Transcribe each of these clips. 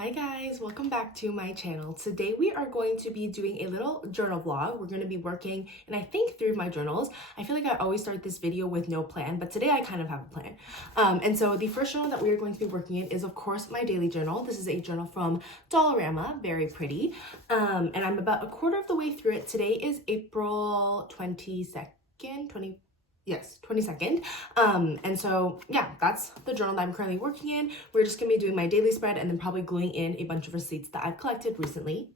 Hi guys, welcome back to my channel. Today we are going to be doing a little journal vlog. We're going to be working and I think through my journals. I feel like I always start this video with no plan, but today I kind of have a plan. And so the first journal that we are going to be working in is of course my daily journal. This is a journal from Dollarama, very pretty. And I'm about a quarter of the way through it. Today is April 22nd, 22nd. And so yeah, that's the journal that I'm currently working in. We're just gonna be doing my daily spread and then probably gluing in a bunch of receipts that I've collected recently.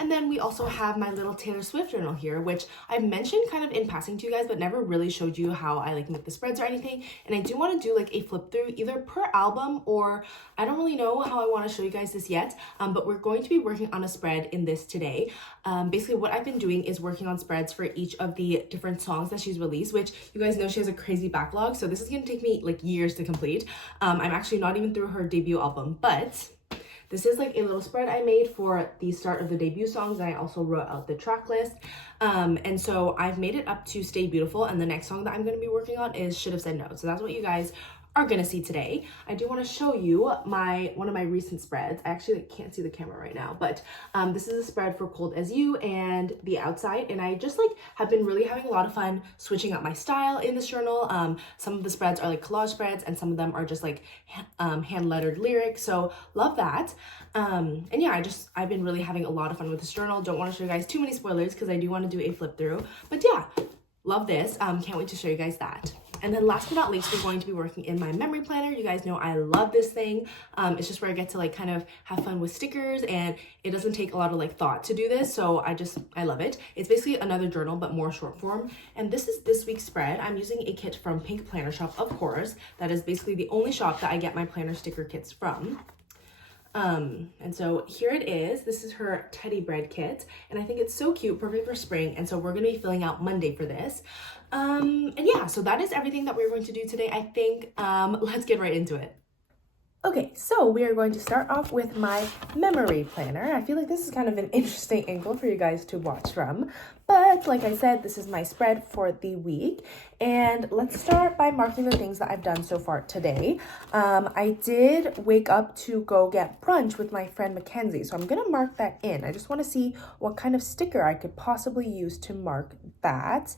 And then we also have my little Taylor Swift journal here, which I've mentioned kind of in passing to you guys, but never really showed you how I like make the spreads or anything. And I do want to do like a flip through either per album or I don't really know how I want to show you guys this yet. But we're going to be working on a spread in this today. Basically what I've been doing is working on spreads for each of the different songs that she's released, which you guys know she has a crazy backlog. So this is going to take me like years to complete. I'm actually not even through her debut album, but this is like a little spread I made for the start of the debut songs, and I also wrote out the track list. And so I've made it up to Stay Beautiful, and the next song that I'm going to be working on is Should Have Said No. So that's what you guys are going to see today. I do want to show you one of my recent spreads. I actually can't see the camera right now, but this is a spread for Cold As You and The Outside, and I just like have been really having a lot of fun switching up my style in this journal. Some of the spreads are like collage spreads and some of them are just like hand lettered lyrics, so love that. And yeah, I've been really having a lot of fun with this journal. Don't want to show you guys too many spoilers because I do want to do a flip through, but yeah, love this. Can't wait to show you guys that. And then last but not least, we're going to be working in my memory planner. You guys know I love this thing. It's just where I get to like kind of have fun with stickers, and it doesn't take a lot of like thought to do this. So I love it. It's basically another journal, but more short form. And this is this week's spread. I'm using a kit from Pink Planner Shop, of course. That is basically the only shop that I get my planner sticker kits from. And so here it is. This is her teddy bread kit, and I think it's so cute, perfect for spring. And so we're going to be filling out Monday for this. And yeah, so that is everything that we're going to do today, I think. Let's get right into it. Okay, so we are going to start off with my memory planner. I feel like this is kind of an interesting angle for you guys to watch from, but like I said, this is my spread for the week. And let's start by marking the things that I've done so far today. I did wake up to go get brunch with my friend Mackenzie, so I'm gonna mark that in. I just wanna see what kind of sticker I could possibly use to mark that.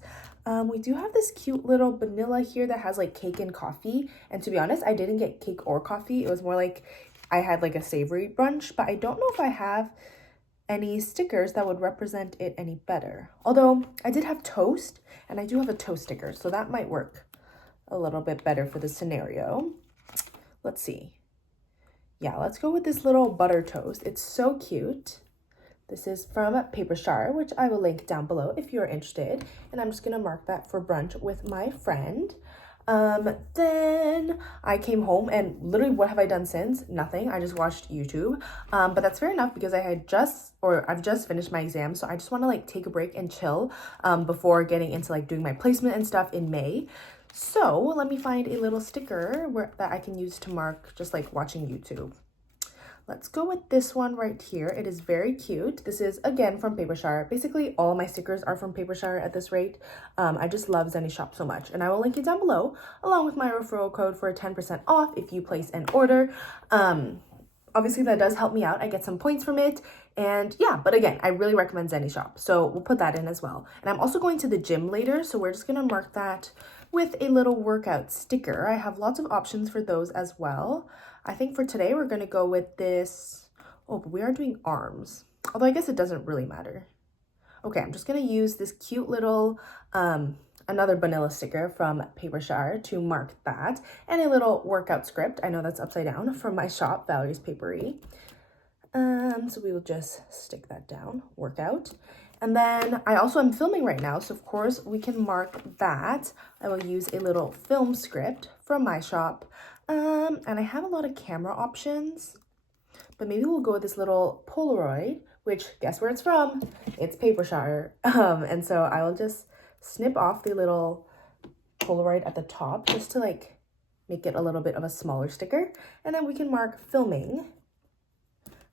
We do have this cute little vanilla here that has like cake and coffee. And to be honest, I didn't get cake or coffee. It was more like I had like a savory brunch, but I don't know if I have any stickers that would represent it any better. Although I did have toast, and I do have a toast sticker, so that might work a little bit better for the scenario. Let's see. Yeah, let's go with this little butter toast. It's so cute. This is from Paper Shar, which I will link down below if you're interested. And I'm just gonna mark that for brunch with my friend. Then I came home and literally what have I done since? Nothing. I just watched YouTube. But that's fair enough because I've just finished my exam. So I just want to like take a break and chill before getting into like doing my placement and stuff in May. So let me find a little sticker that I can use to mark just like watching YouTube. Let's go with this one right here. It is very cute. This is, again, from Paper Shar. Basically, all my stickers are from Paper Shar at this rate. I just love Zenny Shop so much. And I will link it down below, along with my referral code for 10% off if you place an order. Obviously, that does help me out. I get some points from it. And yeah, but again, I really recommend Zenny Shop. So we'll put that in as well. And I'm also going to the gym later, so we're just going to mark that with a little workout sticker. I have lots of options for those as well. I think for today, we're going to go with this. Oh, but we are doing arms. Although I guess it doesn't really matter. Okay, I'm just going to use this cute little, another vanilla sticker from Paper Shar to mark that. And a little workout script. I know that's upside down from my shop, Valerie's Papery. So we will just stick that down, workout. And then I also am filming right now, so of course we can mark that. I will use a little film script from my shop. And I have a lot of camera options, but maybe we'll go with this little Polaroid, which guess where it's from? It's Paper Shar. And so I will just snip off the little Polaroid at the top just to like make it a little bit of a smaller sticker. And then we can mark filming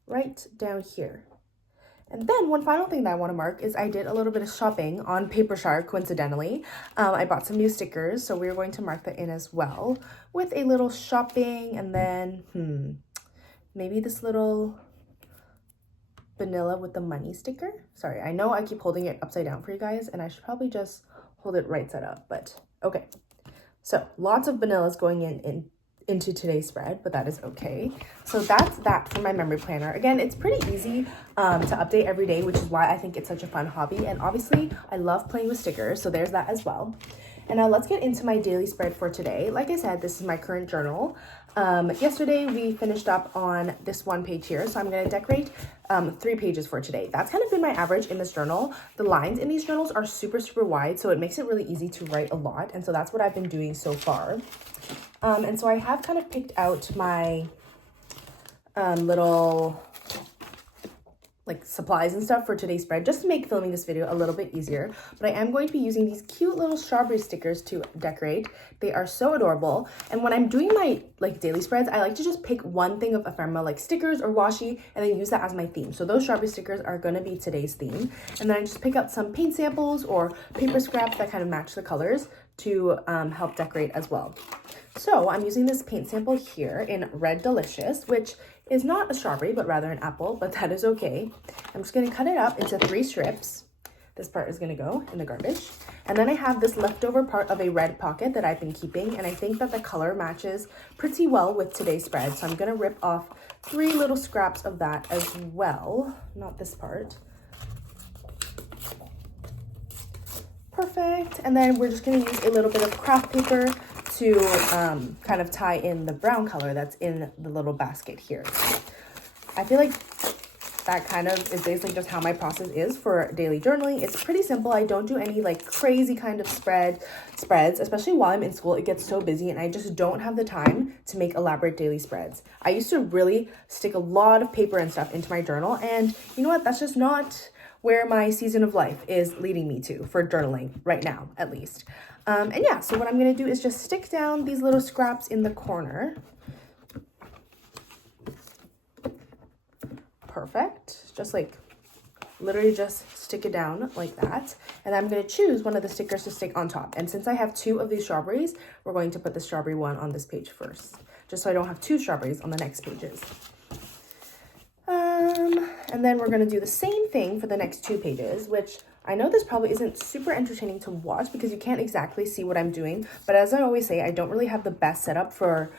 right down here. And then one final thing that I want to mark is I did a little bit of shopping on Paper Shar, coincidentally. I bought some new stickers, so we're going to mark that in as well with a little shopping. And then, maybe this little vanilla with the money sticker. Sorry, I know I keep holding it upside down for you guys, and I should probably just hold it right side up, but okay. So lots of vanillas going into today's spread, but that is okay. So that's that for my memory planner. Again, it's pretty easy to update every day, which is why I think it's such a fun hobby. And obviously I love playing with stickers, so there's that as well. And now let's get into my daily spread for today. Like I said, this is my current journal. Yesterday we finished up on this one page here, so I'm going to decorate 3 pages for today. That's kind of been my average in this journal. The lines in these journals are super wide, so it makes it really easy to write a lot, and so that's what I've been doing so far. And so I have kind of picked out my little like supplies and stuff for today's spread just to make filming this video a little bit easier. But I am going to be using these cute little strawberry stickers to decorate. They are so adorable. And when I'm doing my like daily spreads, I like to just pick one thing of ephemera like stickers or washi and then use that as my theme. So those strawberry stickers are going to be today's theme. And then I just pick out some paint samples or paper scraps that kind of match the colors to help decorate as well. So I'm using this paint sample here in Red Delicious, which is not a strawberry, but rather an apple, but that is okay. I'm just gonna cut it up into 3 strips. This part is gonna go in the garbage. And then I have this leftover part of a red pocket that I've been keeping, and I think that the color matches pretty well with today's spread. So I'm gonna rip off 3 little scraps of that as well. Not this part. Perfect. And then we're just gonna use a little bit of craft paper to kind of tie in the brown color that's in the little basket here. I feel like that kind of is basically just how my process is for daily journaling. It's pretty simple. I don't do any like crazy kind of spreads, especially while I'm in school. It gets so busy and I just don't have the time to make elaborate daily spreads. I used to really stick a lot of paper and stuff into my journal, and you know what? That's just not where my season of life is leading me to for journaling right now, at least. And yeah, so what I'm going to do is just stick down these little scraps in the corner. Perfect. Just like literally just stick it down like that. And I'm going to choose one of the stickers to stick on top. And since I have 2 of these strawberries, we're going to put the strawberry one on this page first, just so I don't have 2 strawberries on the next pages. And then we're going to do the same thing for the next 2 pages, which I know this probably isn't super entertaining to watch because you can't exactly see what I'm doing. But as I always say, I don't really have the best setup for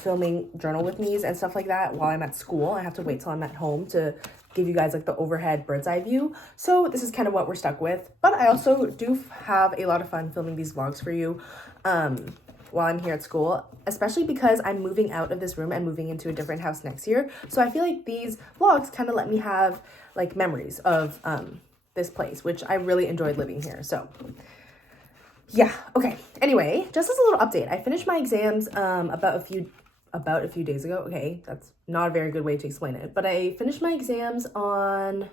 filming journal with me's and stuff like that while I'm at school. I have to wait till I'm at home to give you guys like the overhead bird's eye view. So this is kind of what we're stuck with. But I also do have a lot of fun filming these vlogs for you while I'm here at school, especially because I'm moving out of this room and moving into a different house next year. So I feel like these vlogs kind of let me have like memories of this place, which I really enjoyed living here. So yeah, okay. Anyway, just as a little update, I finished my exams about a few days ago. Okay, that's not a very good way to explain it, but I finished my exams on,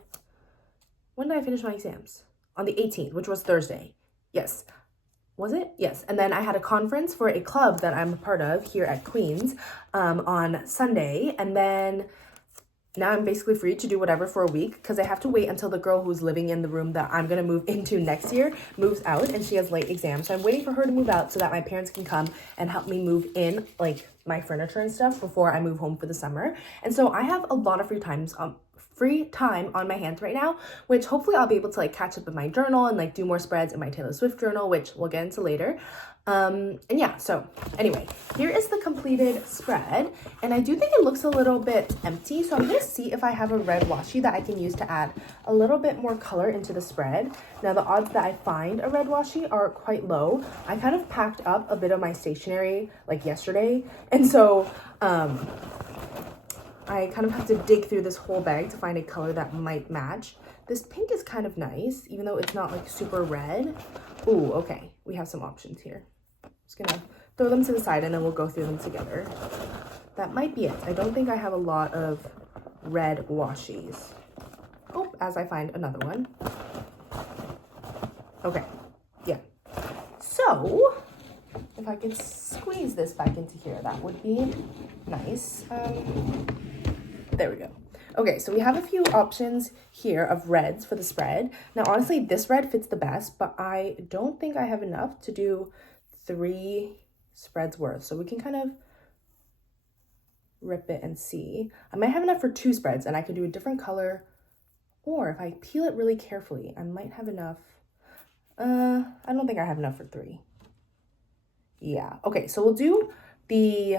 when did I finish my exams? On the 18th, which was Thursday. Yes. Was it? Yes. And then I had a conference for a club that I'm a part of here at Queens on Sunday. And then now I'm basically free to do whatever for a week because I have to wait until the girl who's living in the room that I'm going to move into next year moves out, and she has late exams. So I'm waiting for her to move out so that my parents can come and help me move in like my furniture and stuff before I move home for the summer. And so I have a lot of free time on my hands right now, which hopefully I'll be able to like catch up in my journal and like do more spreads in my Taylor Swift journal, which we'll get into later. And yeah, so anyway, here is the completed spread, and I do think it looks a little bit empty, so I'm gonna see if I have a red washi that I can use to add a little bit more color into the spread. Now the odds that I find a red washi are quite low. I kind of packed up a bit of my stationery like yesterday, and so I kind of have to dig through this whole bag to find a color that might match. This pink is kind of nice, even though it's not like super red. Ooh, okay, we have some options here. Just gonna throw them to the side and then we'll go through them together. That might be it. I don't think I have a lot of red washies. Oh, as I find another one. Okay, yeah. So, if I could squeeze this back into here, that would be nice. There we go. Okay, so we have a few options here of reds for the spread. Now, honestly, this red fits the best, but I don't think I have enough to do 3 spreads worth. So we can kind of rip it and see. I might have enough for 2 spreads, and I could do a different color, or if I peel it really carefully, I might have enough. I don't think I have enough for 3. Yeah, okay, so we'll do the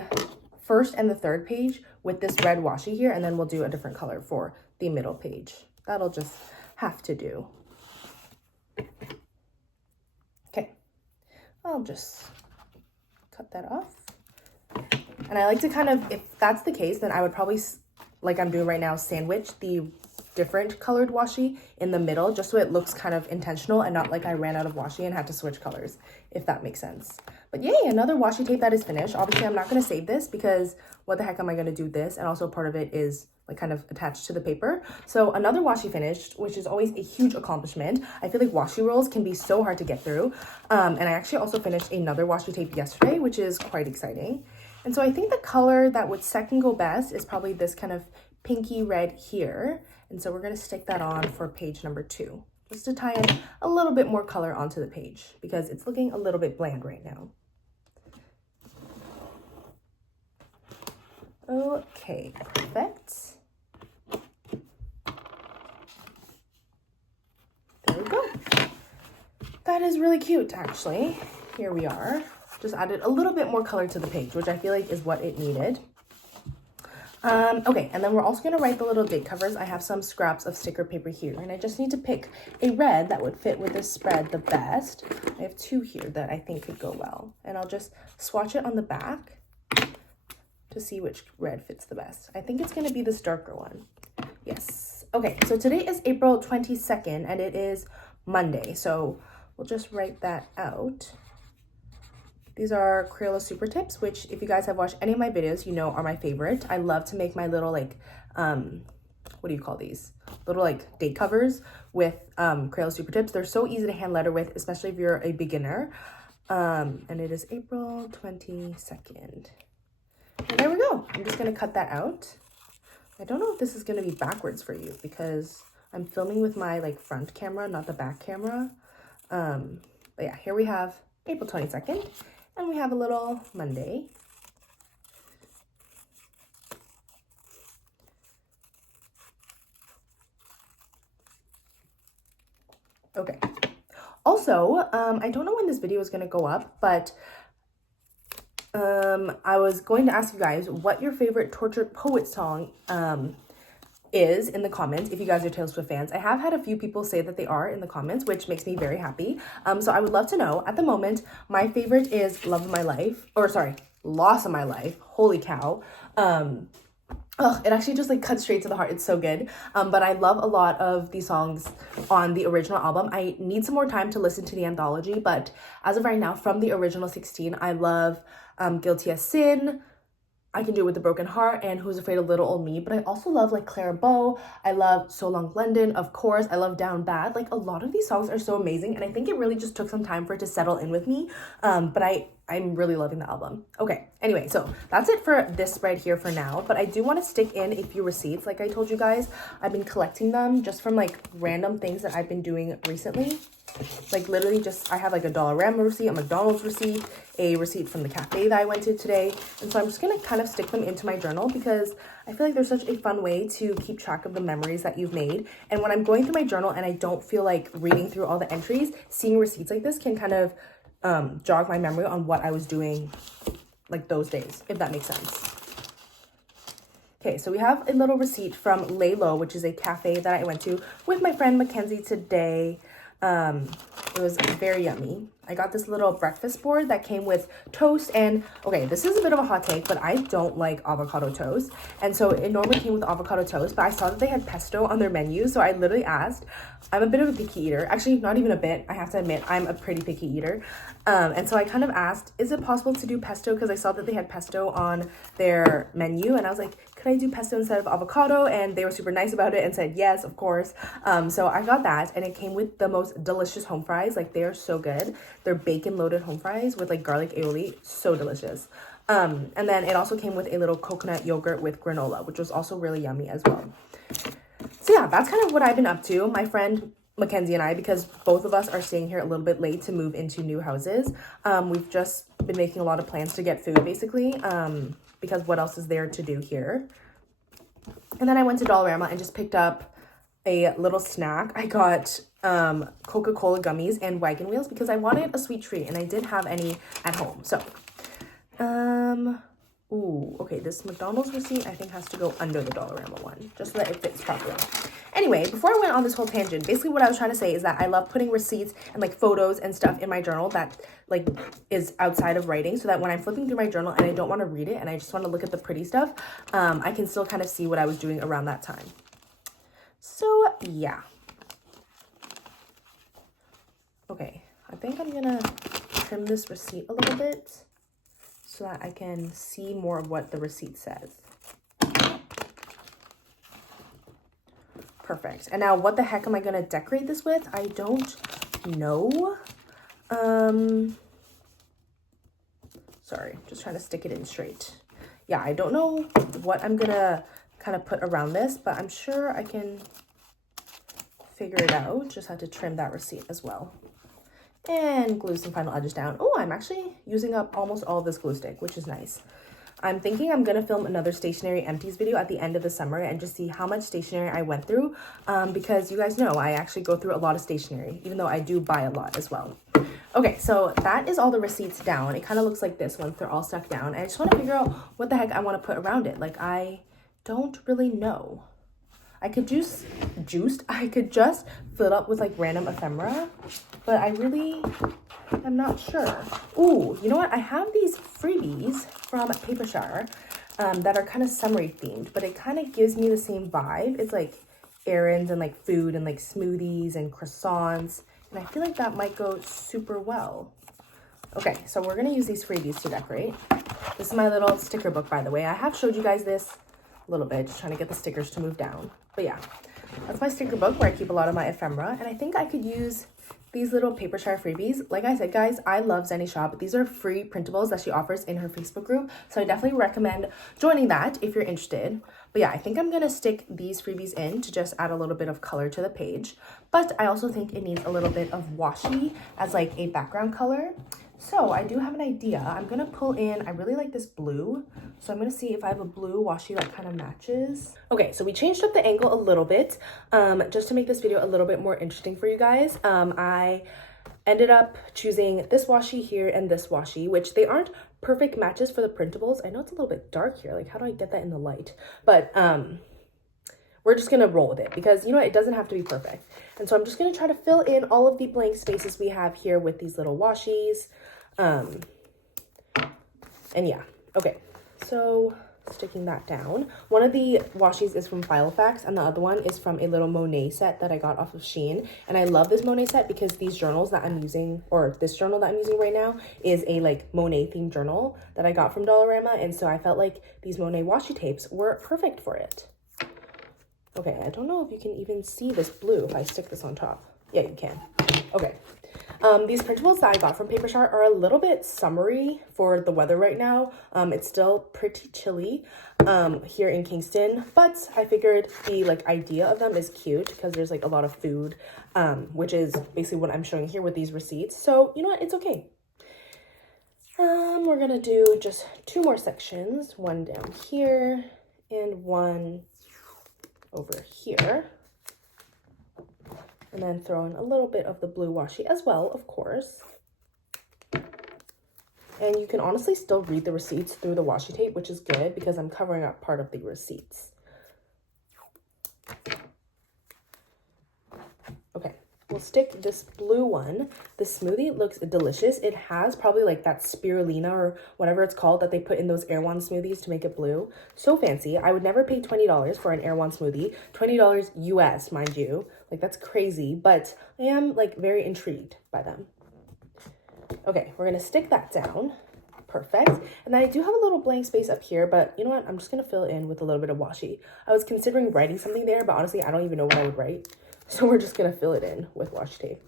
first and the third page with this red washi here, and then we'll do a different color for the middle page. That'll just have to do. Okay, I'll just cut that off. And I like to kind of, if that's the case, then I would probably, like I'm doing right now, sandwich the different colored washi in the middle, just so it looks kind of intentional and not like I ran out of washi and had to switch colors, if that makes sense. But yay, another washi tape that is finished. Obviously, I'm not going to save this because what the heck am I going to do with this? And also part of it is like kind of attached to the paper. So another washi finished, which is always a huge accomplishment. I feel like washi rolls can be so hard to get through. And I actually also finished another washi tape yesterday, which is quite exciting. And so I think the color that would second go best is probably this kind of pinky red here. And so we're going to stick that on for page number 2, just to tie in a little bit more color onto the page because it's looking a little bit bland right now. Okay, perfect. There we go. That is really cute, actually. Here we are. Just added a little bit more color to the page, which I feel like is what it needed. Okay, and then we're also going to write the little date covers. I have some scraps of sticker paper here, and I just need to pick a red that would fit with this spread the best. I have 2 here that I think could go well, and I'll just swatch it on the back to see which red fits the best. I think it's going to be this darker one. Yes. Okay, so today is April 22nd, and it is Monday, so we'll just write that out. These are Crayola Super Tips, which if you guys have watched any of my videos, you know are my favorite. I love to make my little like, what do you call these? Little like date covers with Crayola Super Tips. They're so easy to hand letter with, especially if you're a beginner. And it is April 22nd. And there we go. I'm just gonna cut that out. I don't know if this is gonna be backwards for you because I'm filming with my like front camera, not the back camera. But yeah, here we have April 22nd. And we have a little Monday. Okay. Also, I don't know when this video is going to go up, but I was going to ask you guys what your favorite Tortured Poet song is in the comments if you guys are Taylor Swift fans. I have had a few people say that they are in the comments, which makes me very happy. So I would love to know. At the moment, my favorite is Love of My Life, or sorry, Loss of My Life. Holy cow. It actually just like cuts straight to the heart. It's so good. But I love a lot of these songs on the original album. I need some more time to listen to the anthology, but as of right now, from the original 16, I love Guilty as Sin, I Can Do It With a Broken Heart, and Who's Afraid of Little Old Me. But I also love like Clara Bow. I love So Long London, of course. I love Down Bad. Like a lot of these songs are so amazing, and I think it really just took some time for it to settle in with me. But I'm really loving the album. Okay, anyway, so that's it for this spread here for now. But I do want to stick in a few receipts. Like I told you guys, I've been collecting them just from like random things that I've been doing recently. Like literally just, I have like a Dollarama receipt, a McDonald's receipt, a receipt from the cafe that I went to today. And so I'm just going to kind of stick them into my journal because I feel like there's such a fun way to keep track of the memories that you've made. And when I'm going through my journal and I don't feel like reading through all the entries, seeing receipts like this can kind of jog my memory on what I was doing like those days, if that makes sense. Okay, so we have a little receipt from Lay Low, which is a cafe that I went to with my friend Mackenzie today. It was very yummy. I got this little breakfast board that came with toast, and okay, this is a bit of a hot take, but I don't like avocado toast. And so it normally came with avocado toast, but I saw that they had pesto on their menu. So I literally asked. I'm a bit of a picky eater. Actually, not even a bit. I have to admit, I'm a pretty picky eater. And so I kind of asked, is it possible to do pesto? Because I saw that they had pesto on their menu, and I was like, could I do pesto instead of avocado? And they were super nice about it and said, yes, of course. So I got that, and it came with the most delicious home fries. Like, they are so good. They're bacon loaded home fries with like garlic aioli. So delicious. And then it also came with a little coconut yogurt with granola, which was also really yummy as well. So yeah, that's kind of what I've been up to. My friend Mackenzie and I, because both of us are staying here a little bit late to move into new houses. We've just been making a lot of plans to get food, basically. because what else is there to do here? And then I went to Dollarama and just picked up a little snack. I got Coca-Cola gummies and wagon wheels because I wanted a sweet treat and I didn't have any at home. So, ooh, okay, this McDonald's receipt I think has to go under the Dollarama one just so that it fits properly. Anyway, before I went on this whole tangent, basically what I was trying to say is that I love putting receipts and like photos and stuff in my journal that like is outside of writing, so that when I'm flipping through my journal and I don't want to read it and I just want to look at the pretty stuff, I can still kind of see what I was doing around that time. So yeah. Okay, I think I'm gonna trim this receipt a little bit so that I can see more of what the receipt says. Perfect. And now what the heck am I going to decorate this with? I don't know. Sorry, just trying to stick it in straight. Yeah, I don't know what I'm going to kind of put around this, but I'm sure I can figure it out. Just have to trim that receipt as well. And glue some final edges down. Oh, I'm actually using up almost all of this glue stick, which is nice. I'm thinking I'm going to film another stationery empties video at the end of the summer and just see how much stationery I went through, because you guys know I actually go through a lot of stationery, even though I do buy a lot as well. Okay, so that is all the receipts down. It kind of looks like this once they're all stuck down. I just want to figure out what the heck I want to put around it. Like, I don't really know. I could just fill it up with like random ephemera, but I'm not sure. Ooh, you know what? I have these freebies from Paper Shower that are kind of summery themed, but it kind of gives me the same vibe. It's like errands and like food and like smoothies and croissants, and I feel like that might go super well. Okay, so we're gonna use these freebies to decorate. This is my little sticker book, by the way. I have showed you guys this a little bit, just trying to get the stickers to move down. But yeah, that's my sticker book where I keep a lot of my ephemera, and I think I could use these little Paper Shower freebies. Like I said, guys, I love Zenny Shop. These are free printables that she offers in her Facebook group, so I definitely recommend joining that if you're interested. But yeah, I think I'm gonna stick these freebies in to just add a little bit of color to the page, but I also think it needs a little bit of washi as like a background color. So I do have an idea. I'm gonna pull in, I really like this blue, so I'm gonna see if I have a blue washi that kind of matches. Okay, so we changed up the angle a little bit just to make this video a little bit more interesting for you guys. I ended up choosing this washi here and this washi, which they aren't perfect matches for the printables. I know it's a little bit dark here. Like, how do I get that in the light? But we're just gonna roll with it because, you know what, it doesn't have to be perfect. And so I'm just gonna try to fill in all of the blank spaces we have here with these little washis. And yeah, okay, so sticking that down. One of the washis is from Filofax and the other one is from a little Monet set that I got off of Shein. And I love this Monet set because these journals that I'm using, or this journal that I'm using right now, is a like Monet themed journal that I got from Dollarama. And so I felt like these Monet washi tapes were perfect for it. Okay, I don't know if you can even see this blue if I stick this on top. Yeah, you can. Okay. These printables that I got from Paper Shower are a little bit summery for the weather right now. It's still pretty chilly here in Kingston, but I figured the like idea of them is cute because there's like a lot of food, which is basically what I'm showing here with these receipts. So you know what, it's okay. We're gonna do just 2 more sections, one down here and one over here. And then throw in a little bit of the blue washi as well, of course. And you can honestly still read the receipts through the washi tape, which is good because I'm covering up part of the receipts. Okay, we'll stick this blue one. The smoothie looks delicious. It has probably like that spirulina or whatever it's called that they put in those Erewhon smoothies to make it blue. So fancy. I would never pay $20 for an Erewhon smoothie. $20 US, mind you. Like, that's crazy, but I am like very intrigued by them. Okay, we're gonna stick that down. Perfect. And then I do have a little blank space up here, but you know what? I'm just gonna fill in with a little bit of washi. I was considering writing something there, but honestly, I don't even know what I would write. So we're just gonna fill it in with washi tape.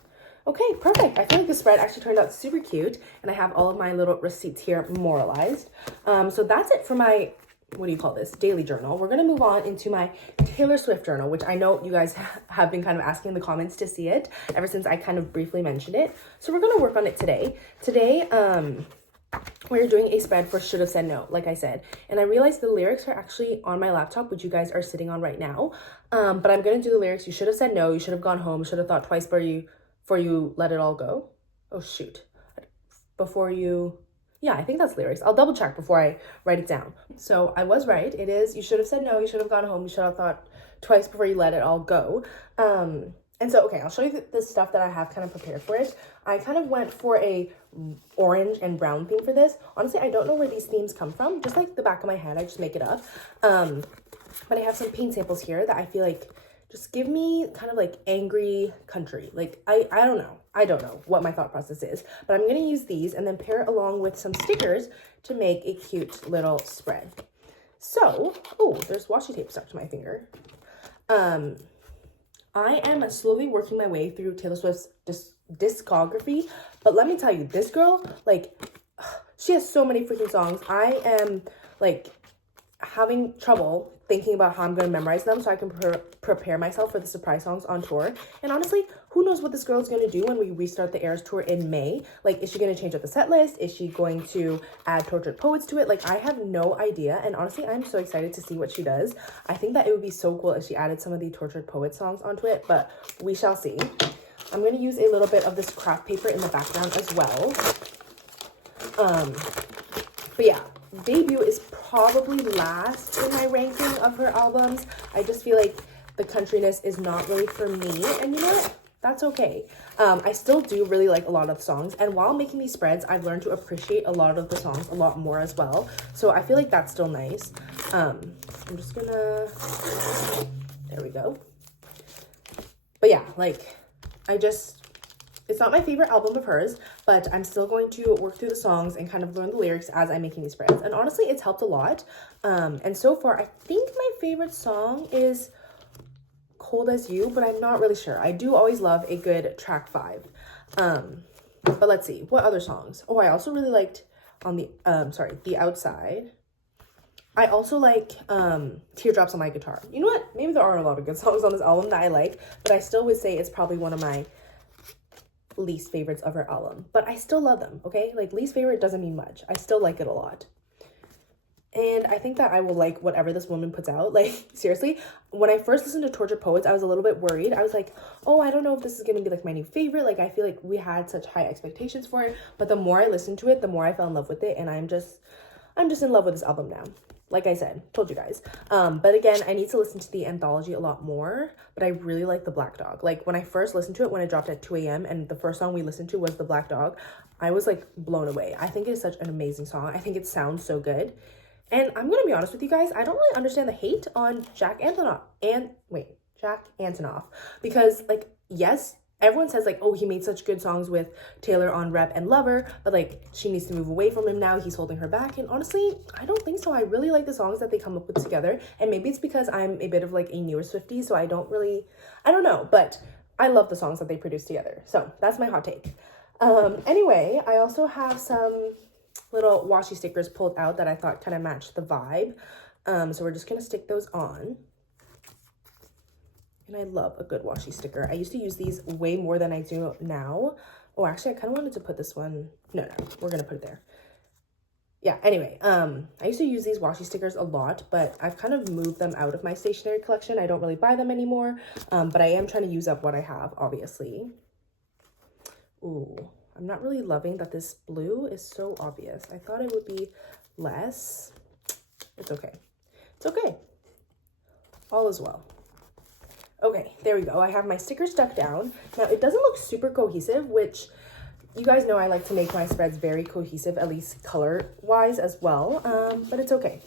Okay, perfect. I feel like the spread actually turned out super cute, and I have all of my little receipts here memorialized. So that's it for my, what do you call this, daily journal. We're gonna move on into my Taylor Swift journal, which I know you guys have been kind of asking in the comments to see it ever since I kind of briefly mentioned it. So we're gonna work on it today. Today, we're doing a spread for Should Have Said No, like I said. And I realized the lyrics are actually on my laptop, which you guys are sitting on right now. But I'm going to do the lyrics. You should have said no. You should have gone home. Should have thought twice before you let it all go. Oh, shoot. Before you... Yeah, I think that's lyrics. I'll double check before I write it down. So I was right. It is, you should have said no. You should have gone home. You should have thought twice before you let it all go. And so, okay, I'll show you the stuff that I have kind of prepared for it. I kind of went for a orange and brown theme for this. Honestly, I don't know where these themes come from. Just like the back of my head, I just make it up. But I have some paint samples here that I feel like just give me kind of like angry country. Like, I don't know. I don't know what my thought process is. But I'm going to use these and then pair it along with some stickers to make a cute little spread. So, oh, there's washi tape stuck to my finger. I am slowly working my way through Taylor Swift's discography, but let me tell you, this girl, like, she has so many freaking songs. I am, like, having trouble thinking about how I'm going to memorize them so I can prepare myself for the surprise songs on tour. And honestly, who knows what this girl is going to do when we restart the Eras Tour in May? Like, is she going to change up the set list? Is she going to add Tortured Poets to it? Like, I have no idea. And honestly, I'm so excited to see what she does. I think that it would be so cool if she added some of the Tortured Poets songs onto it, but we shall see. I'm going to use a little bit of this craft paper in the background as well. But yeah, Debut is probably last in my ranking of her albums. I just feel like the countryness is not really for me, and you know what? That's okay. I still do really like a lot of the songs, and while making these spreads, I've learned to appreciate a lot of the songs a lot more as well, so I feel like that's still nice. I'm just gonna... There we go. But yeah, like, it's not my favorite album of hers, but I'm still going to work through the songs and kind of learn the lyrics as I'm making these spreads. And honestly, it's helped a lot. And so far, I think my favorite song is Cold As You, but I'm not really sure. I do always love a good track 5. But let's see, what other songs? Oh, I also really liked on the, The Outside. I also like Teardrops on My Guitar. You know what? Maybe there are a lot of good songs on this album that I like, but I still would say it's probably one of my least favorites of her album, but I still love them. Okay, like, least favorite doesn't mean much. I still like it a lot, and I think that I will like whatever this woman puts out. Like, seriously, when I first listened to Tortured Poets, I was a little bit worried. I was like, oh, I don't know if this is gonna be like my new favorite. Like, I feel like we had such high expectations for it, but the more I listened to it, the more I fell in love with it, and I'm just in love with this album now. Like I said, told you guys. But again, I need to listen to the anthology a lot more, but I really like the Black Dog. Like, when I first listened to it, when it dropped at 2 a.m. and the first song we listened to was the Black Dog, I was like blown away. I think it is such an amazing song. I think it sounds so good. And I'm gonna be honest with you guys, I don't really understand the hate on Jack Antonoff because, like, yes, everyone says, like, oh, he made such good songs with Taylor on Rep and Lover, but, like, she needs to move away from him now. He's holding her back. And honestly, I don't think so. I really like the songs that they come up with together. And maybe it's because I'm a bit of, like, a newer Swiftie, so I don't know. But I love the songs that they produce together. So that's my hot take. Anyway, I also have some little washi stickers pulled out that I thought kind of matched the vibe. So we're just going to stick those on. And I love a good washi sticker. I used to use these way more than I do now. Oh, actually, I kind of wanted to put this one. No, we're going to put it there. Yeah, anyway, I used to use these washi stickers a lot, but I've kind of moved them out of my stationery collection. I don't really buy them anymore, but I am trying to use up what I have, obviously. Ooh, I'm not really loving that this blue is so obvious. I thought it would be less. It's okay. It's okay. All is well. Okay, there we go. I have my sticker stuck down. Now, it doesn't look super cohesive, which you guys know I like to make my spreads very cohesive, at least color-wise as well, but it's okay.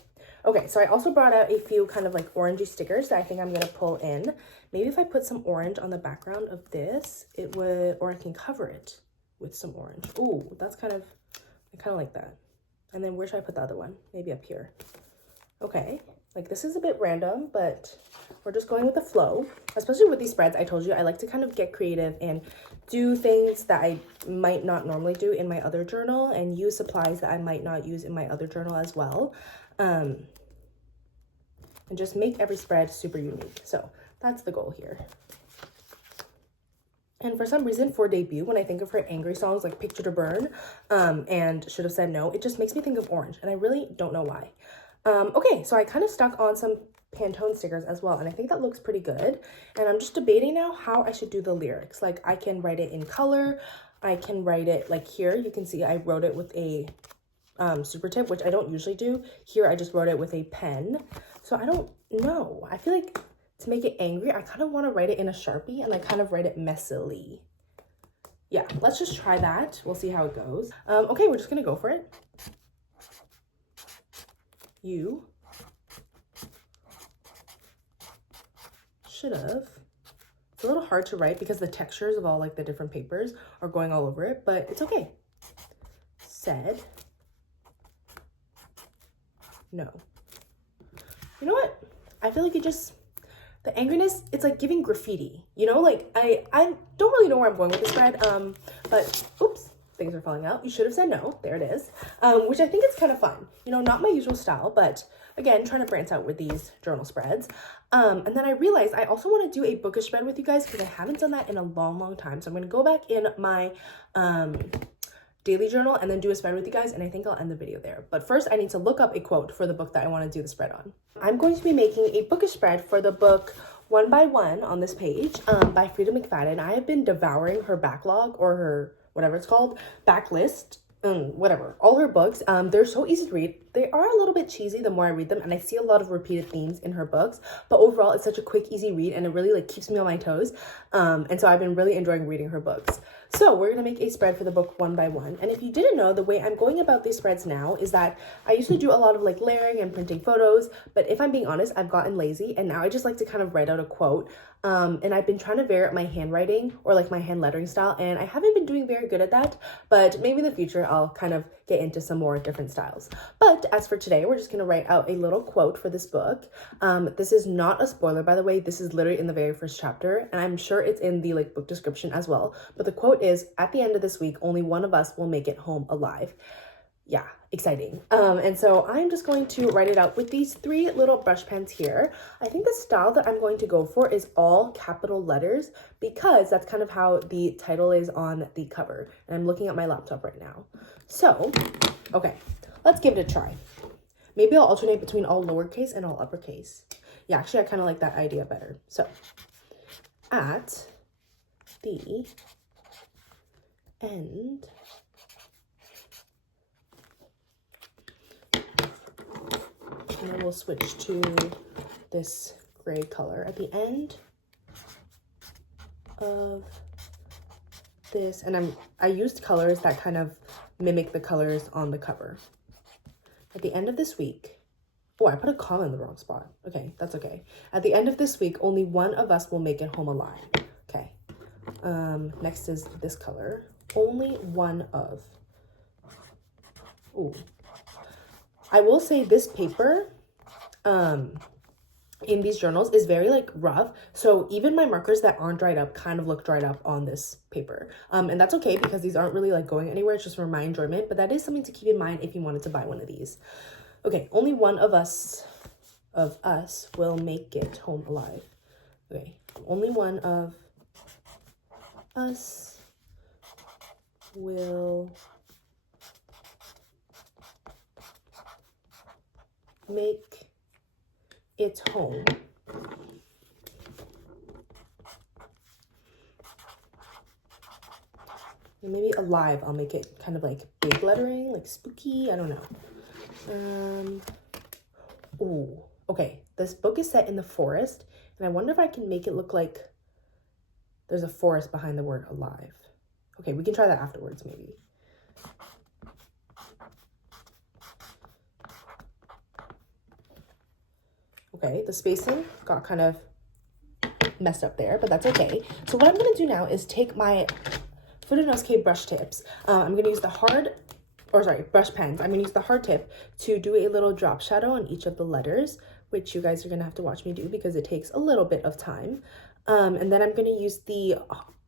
Okay, so I also brought out a few kind of like orangey stickers that I think I'm going to pull in. Maybe if I put some orange on the background of this, it would, or I can cover it with some orange. Ooh, that's I kind of like that. And then where should I put the other one? Maybe up here. Okay, like this is a bit random, but we're just going with the flow. Especially with these spreads, I told you I like to kind of get creative and do things that I might not normally do in my other journal and use supplies that I might not use in my other journal as well. And just make every spread super unique. So that's the goal here. And for some reason, for debut, when I think of her angry songs like Picture to Burn and Should Have Said No, it just makes me think of Orange, and I really don't know why. Okay, so I kind of stuck on some Pantone stickers as well, and I think that looks pretty good. And I'm just debating now how I should do the lyrics. Like, I can write it in color, I can write it like here. You can see I wrote it with a super tip, which I don't usually do. Here, I just wrote it with a pen. So I don't know. I feel like to make it angry, I kind of want to write it in a Sharpie and I kind of write it messily. Yeah, let's just try that. We'll see how it goes. Okay, we're just going to go for it. You should have. It's a little hard to write because the textures of all like the different papers are going all over it, but it's okay. Said no. You know what? I feel like it just, the angriness, it's like giving graffiti, you know? Like, I don't really know where I'm going with this spread, but, oops, things are falling out. You should have said no. There it is, which I think is kind of fun. You know, not my usual style, but again, trying to branch out with these journal spreads. And then I realized I also want to do a bookish spread with you guys because I haven't done that in a long time. So I'm going to go back in my daily journal and then do a spread with you guys, and I think I'll end the video there. But first, I need to look up a quote for the book that I want to do the spread on. I'm going to be making a bookish spread for the book One by One on this page by Frida McFadden. I have been devouring her backlog, or her, whatever it's called, backlist, whatever, all her books. They're so easy to read. They are a little bit cheesy the more I read them, and I see a lot of repeated themes in her books, but overall it's such a quick, easy read, and it really like keeps me on my toes. And so I've been really enjoying reading her books. So we're gonna make a spread for the book One by One. And if you didn't know, the way I'm going about these spreads now is that I used to do a lot of like layering and printing photos, but if I'm being honest, I've gotten lazy, and now I just like to kind of write out a quote. And I've been trying to vary up my handwriting or like my hand lettering style, and I haven't been doing very good at that, but maybe in the future I'll kind of get into some more different styles. But as for today, we're just going to write out a little quote for this book. This is not a spoiler, by the way. This is literally in the very first chapter, and I'm sure it's in the like book description as well. But the quote is, "At the end of this week, only one of us will make it home alive." Yeah, exciting. And so I'm just going to write it out with these three little brush pens here. I think the style that I'm going to go for is all capital letters because that's kind of how the title is on the cover. And I'm looking at my laptop right now. So, okay, let's give it a try. Maybe I'll alternate between all lowercase and all uppercase. Yeah, actually, I kind of like that idea better. So, at the end and then we'll switch to this gray color. At the end of this, and I used colors that kind of mimic the colors on the cover. At the end of this week, oh, I put a comma in the wrong spot. Okay, that's okay. At the end of this week, only one of us will make it home alive. Okay. Next is this color. Only one of. Ooh. I will say this paper in these journals is very like rough, so even my markers that aren't dried up kind of look dried up on this paper, and that's okay because these aren't really like going anywhere. It's just for my enjoyment, but that is something to keep in mind if you wanted to buy one of these. Okay, only one of us will make it home alive. Okay, only one of us will make it home. And maybe alive, I'll make it kind of like big lettering, like spooky, I don't know. Oh, okay. This book is set in the forest, and I wonder if I can make it look like there's a forest behind the word alive. Okay, we can try that afterwards, maybe. Okay, the spacing got kind of messed up there, but that's okay. So what I'm going to do now is take my Foot and Nose K brush tips. I'm going to use the brush pens. I'm going to use the hard tip to do a little drop shadow on each of the letters, which you guys are going to have to watch me do because it takes a little bit of time. And then I'm going to use the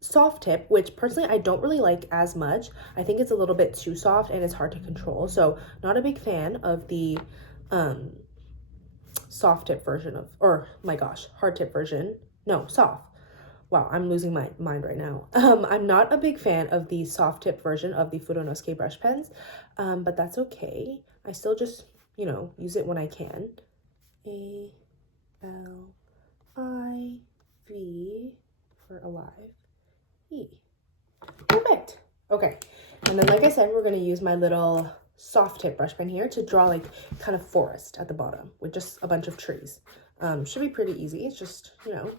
soft tip, which personally I don't really like as much. I think it's a little bit too soft and it's hard to control. So not a big fan of the soft tip version of, or my gosh, hard tip version. No, soft. Wow, I'm losing my mind right now. I'm not a big fan of the soft tip version of the Fudonosuke brush pens, but that's okay. I still just, you know, use it when I can. A-L-I-V for alive, E. Perfect. Okay, and then like I said, we're going to use my little soft tip brush pen here to draw like kind of forest at the bottom with just a bunch of trees. Should be pretty easy. It's just, you know,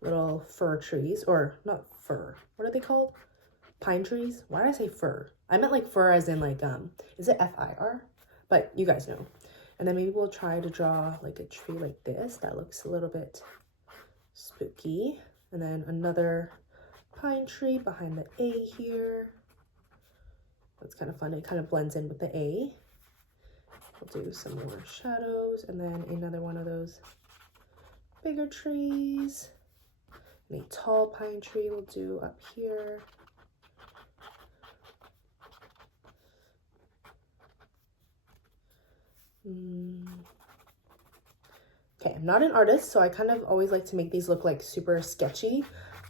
little fir trees, or not fir, what are they called? Pine trees? Why did I say fir? I meant like fir as in like, is it F-I-R? But you guys know. And then maybe we'll try to draw like a tree like this. That looks a little bit spooky. And then another pine tree behind the A here. That's kind of fun. It kind of blends in with the A. We'll do some more shadows, and then another one of those bigger trees. And a tall pine tree we'll do up here. Okay, I'm not an artist, so I kind of always like to make these look like super sketchy,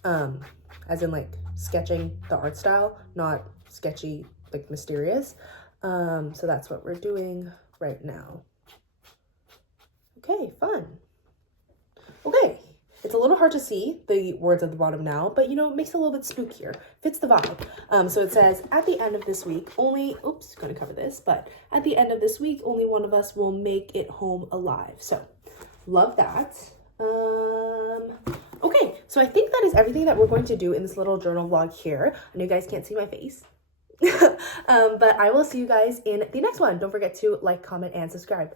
as in like sketching the art style, not sketchy, like mysterious. So that's what we're doing right now. Okay, fun. Okay, it's a little hard to see the words at the bottom now, but you know, it makes it a little bit spookier, fits the vibe. So it says, at the end of this week, only, oops, gonna cover this, but at the end of this week, only one of us will make it home alive. So love that. Okay, so I think that is everything that we're going to do in this little journal vlog here. I know you guys can't see my face. But I will see you guys in the next one. Don't forget to like, comment, and subscribe.